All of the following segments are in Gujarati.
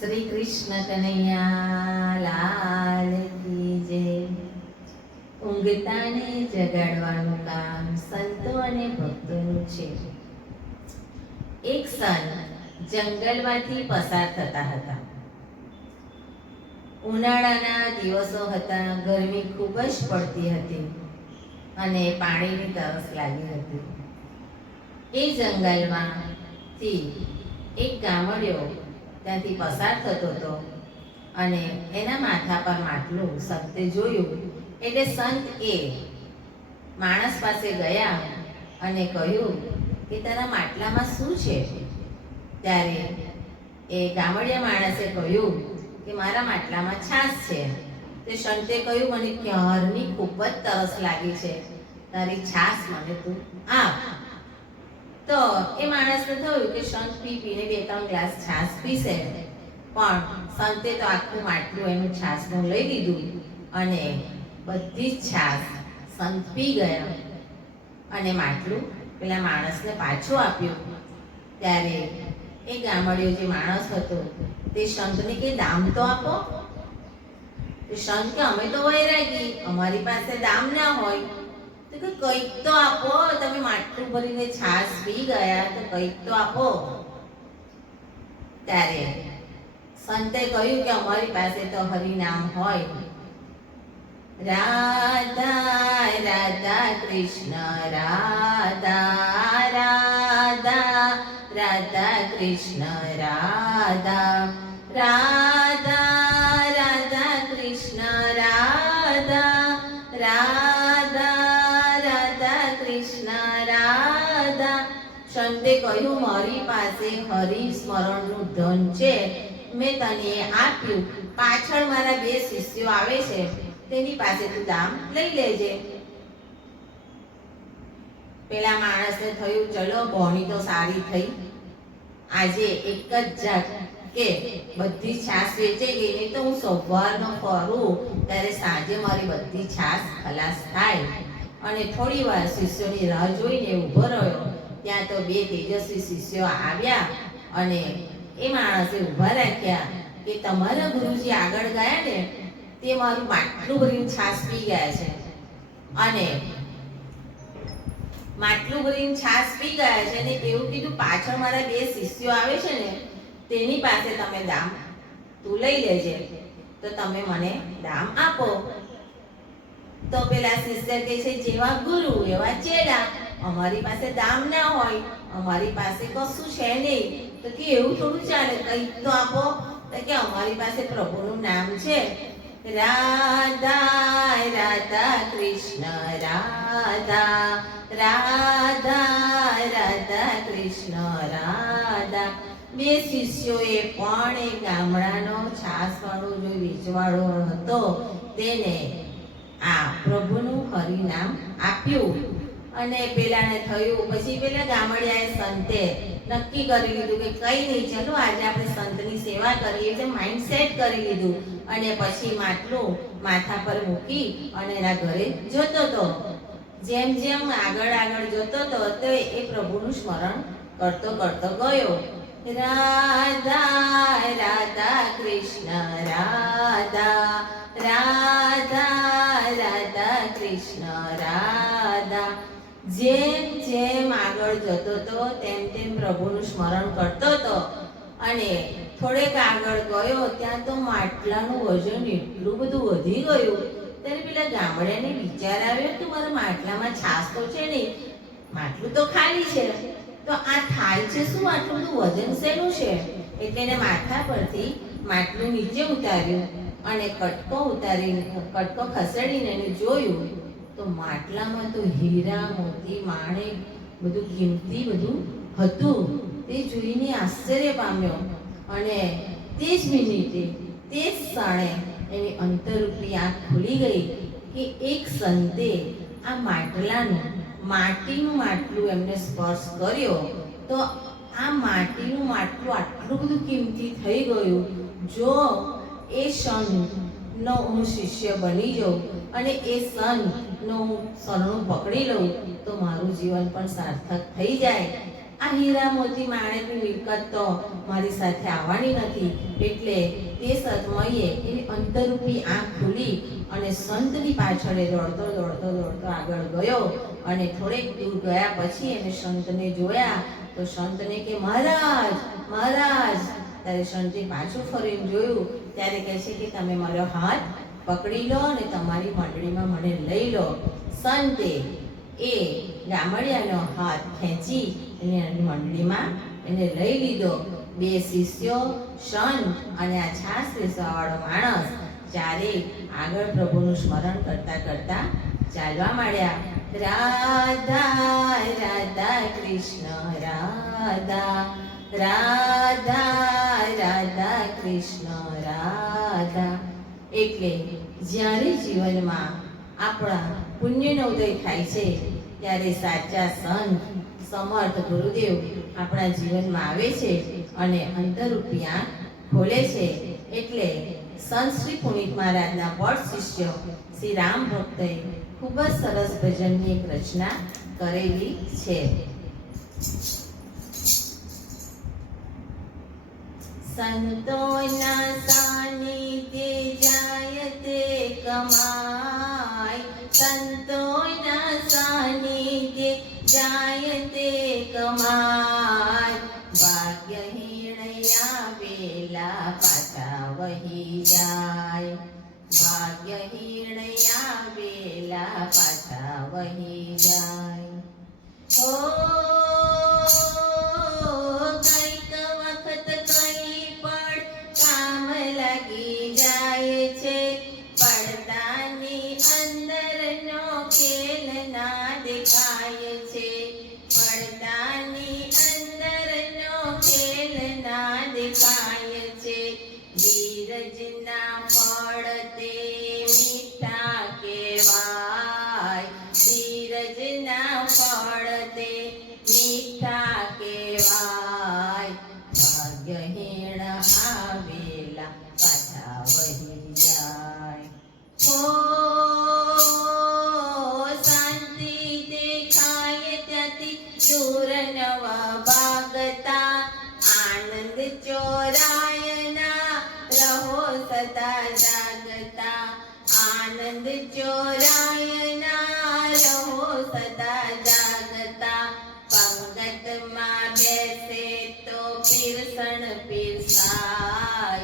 શ્રી કૃષ્ણ કનૈયા લાલ કી જય ઊંઘતાને જગાડવાનું કામ સંતો અને ભક્તોનું છે. એક સન જંગલમાંથી પસાર થતા હતા. ઉનાળાના દિવસો હતા, ગરમી ખૂબ જ પડતી હતી અને પાણીની તરસ લાગી હતી. એ જંગલમાંથી એક ગામડિયો ત્યાંથી પસાર થતો હતો અને એના માથા પર માટલું સંતે જોયું. એટલે સંત એ માણસ પાસે ગયા અને કહ્યું કે તારા માટલામાં શું છે? ત્યારે એ ગામડિયા માણસે કહ્યું કે મારા માટલામાં છાશ છે. તે સંતે કહ્યું, મને ક્યારની ખૂબ જ તરસ લાગી છે. તારી છાશ મને તું આપ. તો એ માણસને થયું કે સંત પી પીને બે ત્રણ ગ્લાસ છાશ પીશે. પણ સંતે તો આખું માટલું એનું છાશનું લઈ લીધું અને બધી જ છાશ સંત પી ગયા. અને માટલું પેલા માણસને પાછું આપ્યું. ત્યારે એ ગામડિયો જે માણસ હતો, તે સંતને કે, દામ તો આપો. શંખ કે અમે તો વૈરાગી, અમારી પાસે દામ ના હોય. તો કે કંઈક તો આપો તમે માટલું ભરીને છાશ પી ગયા તો કંઈક તો આપો ત્યારે સંતે કહ્યું કે અમારી પાસે તો હરિનામ હોય રાધા રાધા કૃષ્ણ રાધા રાધા રાધા કૃષ્ણ રાધા રાધા કૃષ્ણ રાધા. સંતે કહ્યું, મારી પાસે હરિ સ્મરણનું ધન છે. મેં તને આપ્યું. પાછળ મારા બે શિષ્યો આવે છે. તેની પાસે તું દામ લઈ લેજે. પેલા માણસને થયું, ચલો ભોણી તો સારી થઈ. આજે એક જ જાત કે બધી છાશ વેચાઈ ગઈ તો હું સવારનો ફરું. ત્યારે સાંજે મારી બધી છાશ ખલાસ થાય. અને થોડી વાર શિષ્યોની રાહ જોઈને ઊભો રહ્યો. ત્યાં તો બે તેજસ્વી શિષ્યો આવ્યા અને એ માણસે ઊભા રાખ્યા કે તમારા ગુરુજી આગળ ગયા ને, તે મારું માટલું ભરીને છાશ પી ગયા છે. અને માટલું ભરીને છાશ પી ગયા છે અને એવું કીધું, પાછળ મારા બે શિષ્યો આવે છે ને, તેની પાસે તમે દામ તું લઈ લેજે. તો તમે મને દામ આપો. તો પેલા શિષ્ય કહે છે, જેવા ગુરુ, એવા ચેલા, અમારી પાસે દામ ના હોય, અમારી પાસે કશું છે નહીં. તો કે એવું થોડું ચાલે, કંઈક તો આપો. તો કે અમારી પાસે પ્રભુનું નામ છે રાધા રાધા કૃષ્ણ, રાધા રાધા રાધા કૃષ્ણ, રાધા. બે શિષ્યોએ પણ એ ગામડાનો છાસવાળો, જો વેચવાળો હતો, તેને આ પ્રભુનું હરિનામ આપ્યું. અને પેલાને થયું, પછી પેલા ગામડિયાએ સંતે નક્કી કરી લીધું કે કઈ નહીં, ચલો આજે આપણે સંતની સેવા કરીએ એટલે માઇન્ડ સેટ કરી લીધું. અને પછી માટલું માથા પર મૂકી અને એના ઘરે જતો હતો જેમ જેમ આગળ આગળ જતો હતો તો એ પ્રભુનું સ્મરણ કરતો કરતો ગયો. રાધા રાધા કૃષ્ણ, રાધા રાધા રાધા કૃષ્ણ રાધા જેમ જેમ આગળ જતો હતો તેમ તેમ પ્રભુનું સ્મરણ કરતો હતો અને થોડેક આગળ ગયો, ત્યાં તો માટલાનું વજન એટલું બધું વધી ગયું. ત્યારે પેલા ગામડેને વિચાર આવ્યો કે મારા માટલામાં છાશ તો છે નહીં. માટલું તો ખાલી છે. તો આ થાય છે શું? આટલું બધું વજન શેનું છે? એટલે એને માથા પરથી માટલું નીચે ઉતાર્યું અને કટકો ઉતારીને, કટકો ખસેડીને એને જોયું. તો માટલામાં તો હીરા, મોતી માણેક બધું કિંમતી બધું હતું. તે જોઈને આશ્ચર્ય પામ્યો અને તે જ મિનિટે, તે જ ક્ષણે એની અંતરૂપી આંખ ખુલી ગઈ કે એક સંતે આ માટલાનું, માટીનું માટલું એમને સ્પર્શ કર્યો. તો આ માટીનું માટલું આટલું બધું કિંમતી થઈ ગયું. જો એ સંતનો હું શિષ્ય બની જાઉં અને એ સંતનો હું સરણું પકડી લઉં, તો મારું જીવન પણ સાર્થક થઈ જાય. આ હીરા મોતી માણેકની મિલકત તો મારી સાથે આવવાની નથી. એટલે તે સતમયે એની અંતરૂપી આંખ ખુલી અને સંતની પાછળ દોડતો દોડતો દોડતો આગળ ગયો અને થોડેક દૂર ગયા પછી એને સંતને જોયા. તો સંતને કે, મહારાજ મહારાજ. ત્યારે સંતે પાછું ફરીને જોયું. ત્યારે કહે છે કે તમે મારો હાથ પકડી લો અને તમારી મંડળીમાં મને લઈ લો. સંતે એ ગામડિયાનો હાથ ખેંચી અને મંડળીમાં એને લઈ લીધો. બે શિષ્યો, સંત અને આ છાસ વેચવાવાળો માણસ ચારે આગળ પ્રભુનું સ્મરણ કરતા કરતા ચાલવા માંડ્યા. રાધા રાધા કૃષ્ણ, રાધા રાધા કૃષ્ણ રાધા. એટલે જ્યારે જીવનમાં આપણા પુણ્યનો ઉદય થાય છે, ત્યારે સાચા સંત, સમર્થ ગુરુદેવ આપણા જીવનમાં આવે છે અને અંતરૂપિયા ખોલે છે. એટલે સંત શ્રી પુનિત મહારાજના પટ શિષ્ય શ્રી રામ ભક્તે ખૂબ જ સરસ ભજનની એક રચના કરેલી છે. સંતોના સાનિધ્ય જાય તે કમાય સંતોના સાનિધ્ય જાય તે કમાય ભાગ્યહીણયા વેલા પાછા વહી જાય ભાગ્યહીણયા વેલા પાછા વહી જાય ઓ the પીરસણ પીરસાય.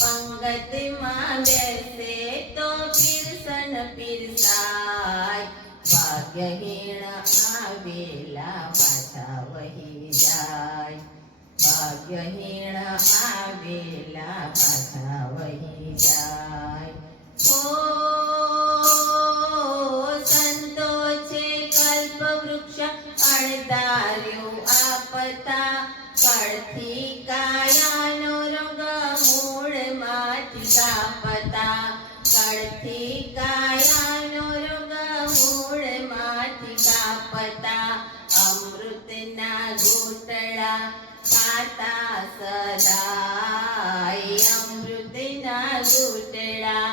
પંગતમાં બેસે તો પીરસણ પીરસાય. ભાગ્યહીણ આવેલા પાછા વહી જાય. ભાગ્યહીણ આવેલા પાછા વહી જાય. ઓ કાપતા કળથી કાયાનો રોગ મૂળમાંથી કાપતા અમૃતના ઘૂંટડા ખાતા સદાય. અમૃતના ઘૂંટડા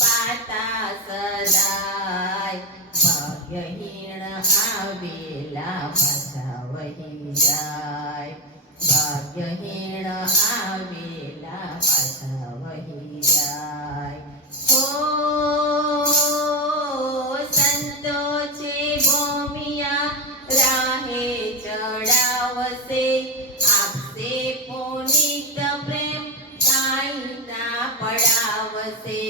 પાતા સદાય. ભાગ્યહીણ આવેલા પાછા વહી જાય. ભાગ્યહીણ આવેલા પાછા વહી ભૂમિયા રાહે ચડાવશે આપશે પુનિત પ્રેમ કાંઈ ના પડાવશે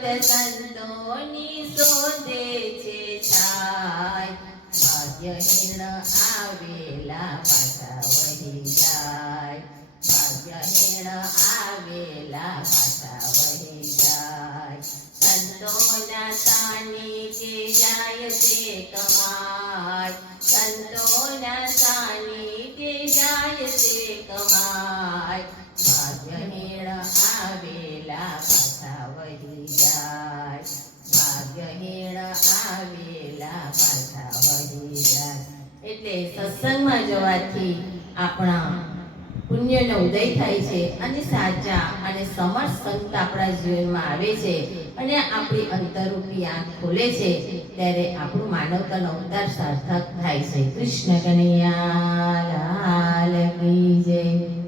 ભક્ત સંતોની શોધે છે છાય ભાગ્યહીણ આવેલા પાછા વહી જાય ભાગ્યહીણ આવેલા પાછા વહી જાય સંતોના સાનિધ્ય જાય તે કમાય સંતોના સાનિધ્ય જાય તે કમાય. એટલે સત્સંગમાં જવાથી આપણા ઉદય થાય છે અને સાચા અને સમર્થ સંત આપણા જીવનમાં આવે છે અને આપણી અંતરૂપી આંખ ખોલે છે ત્યારે આપણું માનવતાનો અવતાર સાર્થક થાય છે. કૃષ્ણ કનૈયા, લાલ કી